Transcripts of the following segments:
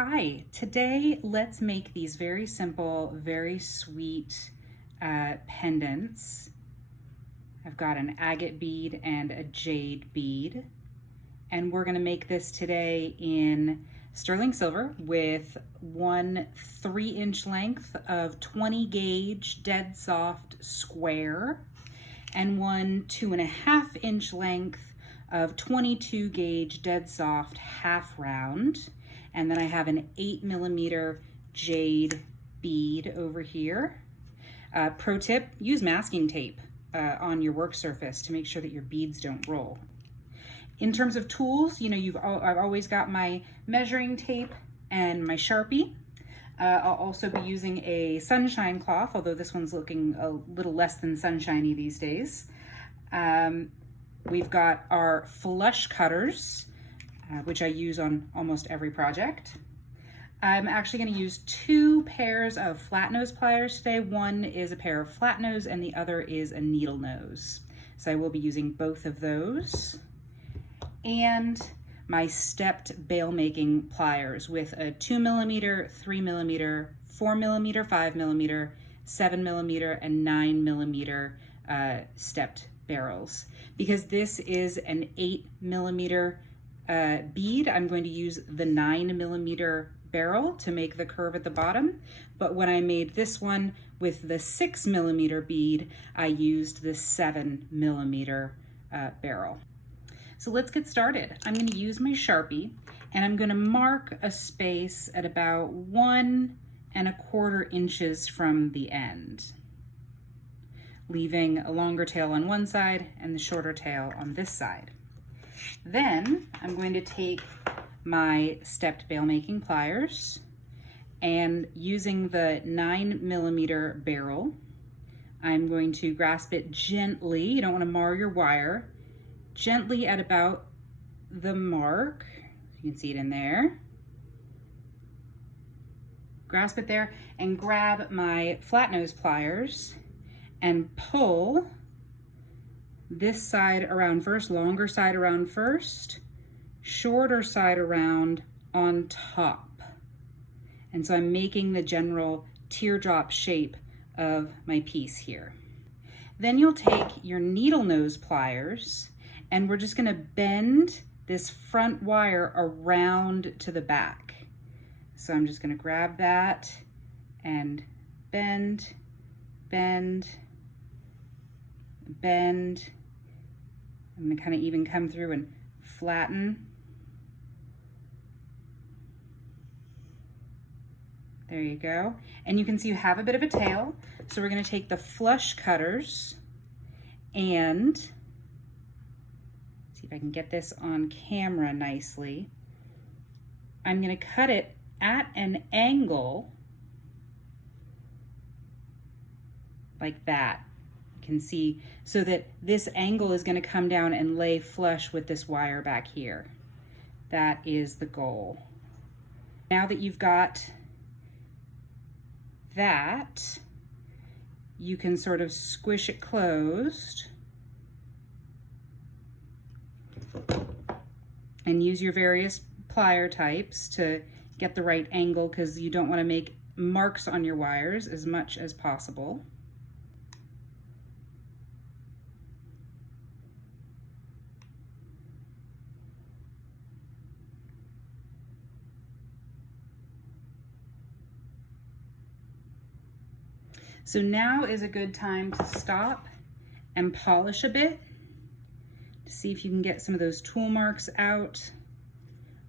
Hi, today let's make these very simple, very sweet pendants. I've got an agate bead and a jade bead, and we're gonna make this today in sterling silver with one 3-inch length of 20 gauge dead soft square and one 2.5-inch length of 22 gauge dead soft half round. And then I have an 8mm jade bead over here. Pro tip, use masking tape on your work surface to make sure that your beads don't roll. In terms of tools, I've always got my measuring tape and my Sharpie. I'll also be using a sunshine cloth, although this one's looking a little less than sunshiny these days. We've got our flush cutters, which I use on almost every project. I'm actually going to use 2 pairs of flat nose pliers today. One is a pair of flat nose and the other is a needle nose. So I will be using both of those. And my stepped bail making pliers with a 2mm, 3mm, 4mm, 5mm, 7mm, and 9mm stepped barrels. Because this is an 8mm bead, I'm going to use the 9mm barrel to make the curve at the bottom. But when I made this one with the 6mm bead, I used the 7mm barrel. So let's get started. I'm going to use my Sharpie and I'm going to mark a space at about 1¼ inches from the end, leaving a longer tail on one side and the shorter tail on this side. Then I'm going to take my stepped bail making pliers and using the 9mm barrel, I'm going to grasp it gently. You don't want to mar your wire. Gently at about the mark. You can see it in there. Grasp it there and grab my flat nose pliers and pull this side around first, longer side around first, shorter side around on top. And so I'm making the general teardrop shape of my piece here. Then you'll take your needle nose pliers and we're just gonna bend this front wire around to the back. So I'm just gonna grab that and bend, bend, bend. I'm gonna kind of even come through and flatten. There you go. And you can see you have a bit of a tail. So we're gonna take the flush cutters and see if I can get this on camera nicely. I'm gonna cut it at an angle like that. Can see so that this angle is going to come down and lay flush with this wire back here. That is the goal. Now that you've got that, you can sort of squish it closed and use your various plier types to get the right angle, because you don't want to make marks on your wires as much as possible. So now is a good time to stop and polish a bit to see if you can get some of those tool marks out.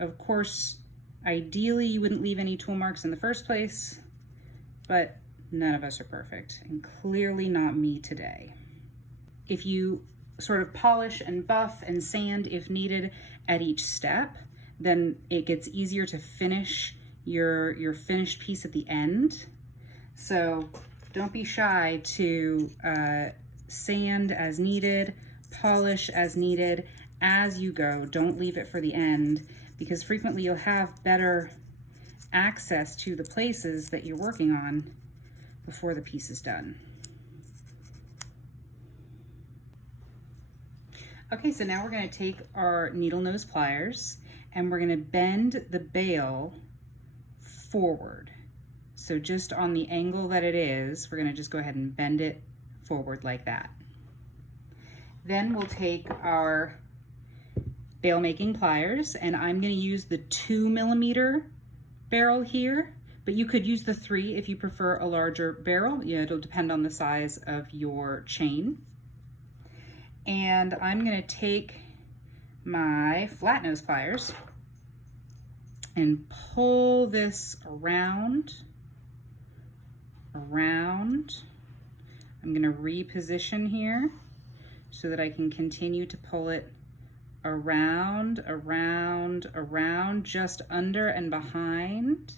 Of course, ideally you wouldn't leave any tool marks in the first place, but none of us are perfect, and clearly not me today. If you sort of polish and buff and sand if needed at each step, then it gets easier to finish your finished piece at the end. So don't be shy to sand as needed, polish as needed as you go. Don't leave it for the end, because frequently you'll have better access to the places that you're working on before the piece is done. Okay, so now we're going to take our needle nose pliers and we're going to bend the bail forward. So just on the angle that it is, we're going to just go ahead and bend it forward like that. Then we'll take our bail making pliers, and I'm going to use the 2mm barrel here, but you could use the 3 if you prefer a larger barrel. Yeah, it'll depend on the size of your chain. And I'm going to take my flat nose pliers and pull this around. I'm going to reposition here so that I can continue to pull it around, just under and behind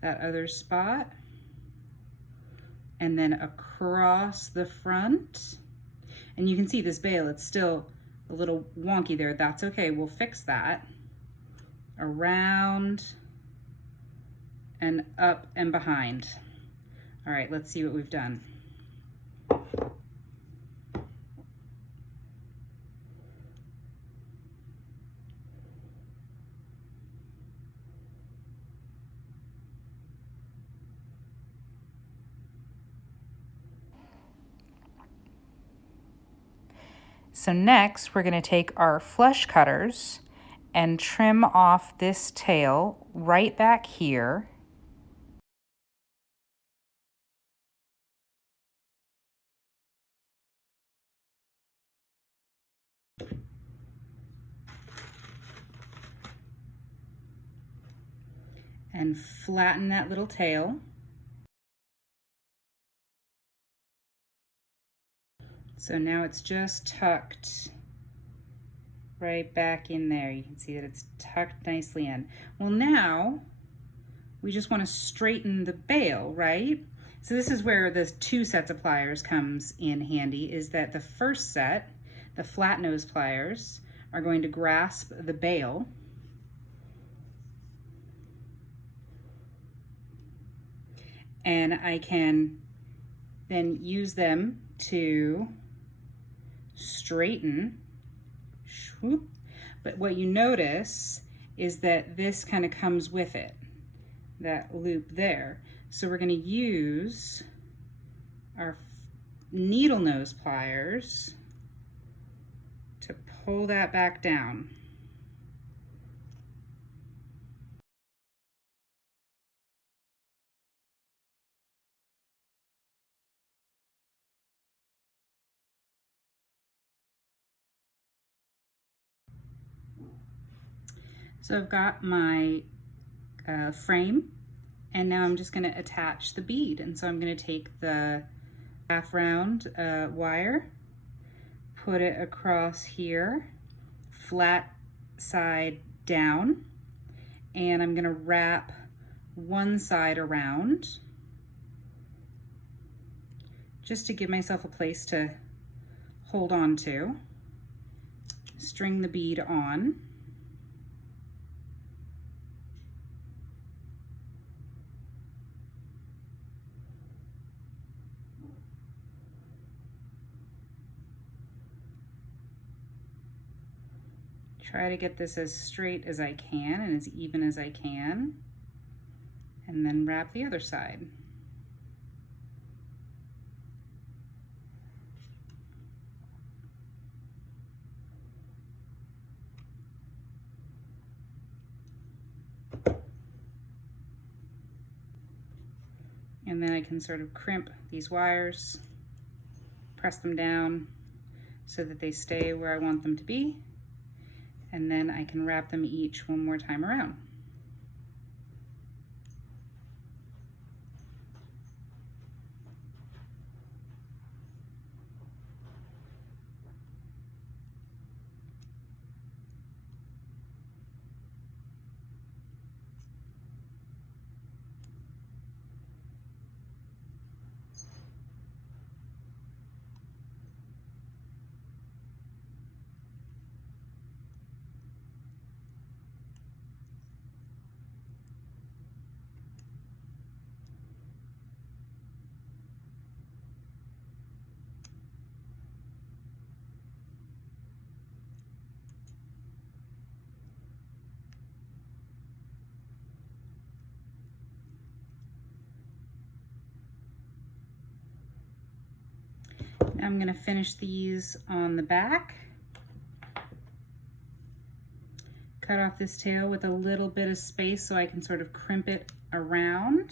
that other spot, and then across the front. And you can see this bail, it's still a little wonky there. That's okay, we'll fix that. Around and up and behind. All right, let's see what we've done. So next, we're going to take our flush cutters and trim off this tail right back here. And flatten that little tail. So now it's just tucked right back in there. You can see that it's tucked nicely in. Well, now we just want to straighten the bail, right? So this is where the 2 sets of pliers comes in handy, is that the first set, the flat nose pliers, are going to grasp the bail. And I can then use them to straighten. But what you notice is that this kind of comes with it, that loop there. So we're going to use our needle nose pliers to pull that back down. So I've got my frame, and now I'm just going to attach the bead. And so I'm going to take the half round wire, put it across here, flat side down, and I'm going to wrap one side around just to give myself a place to hold on to. String the bead on. Try to get this as straight as I can and as even as I can, and then wrap the other side. And then I can sort of crimp these wires, press them down so that they stay where I want them to be. And then I can wrap them each one more time around. I'm gonna finish these on the back. Cut off this tail with a little bit of space so I can sort of crimp it around.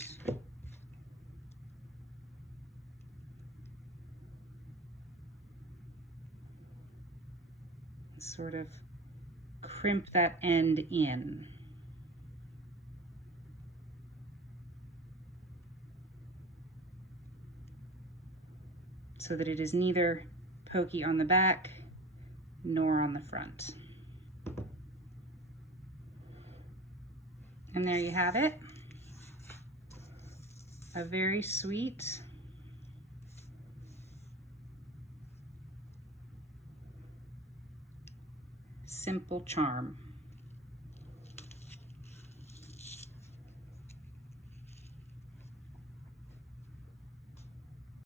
Sort of crimp that end in. So that it is neither pokey on the back nor on the front. And there you have it. A very sweet simple charm.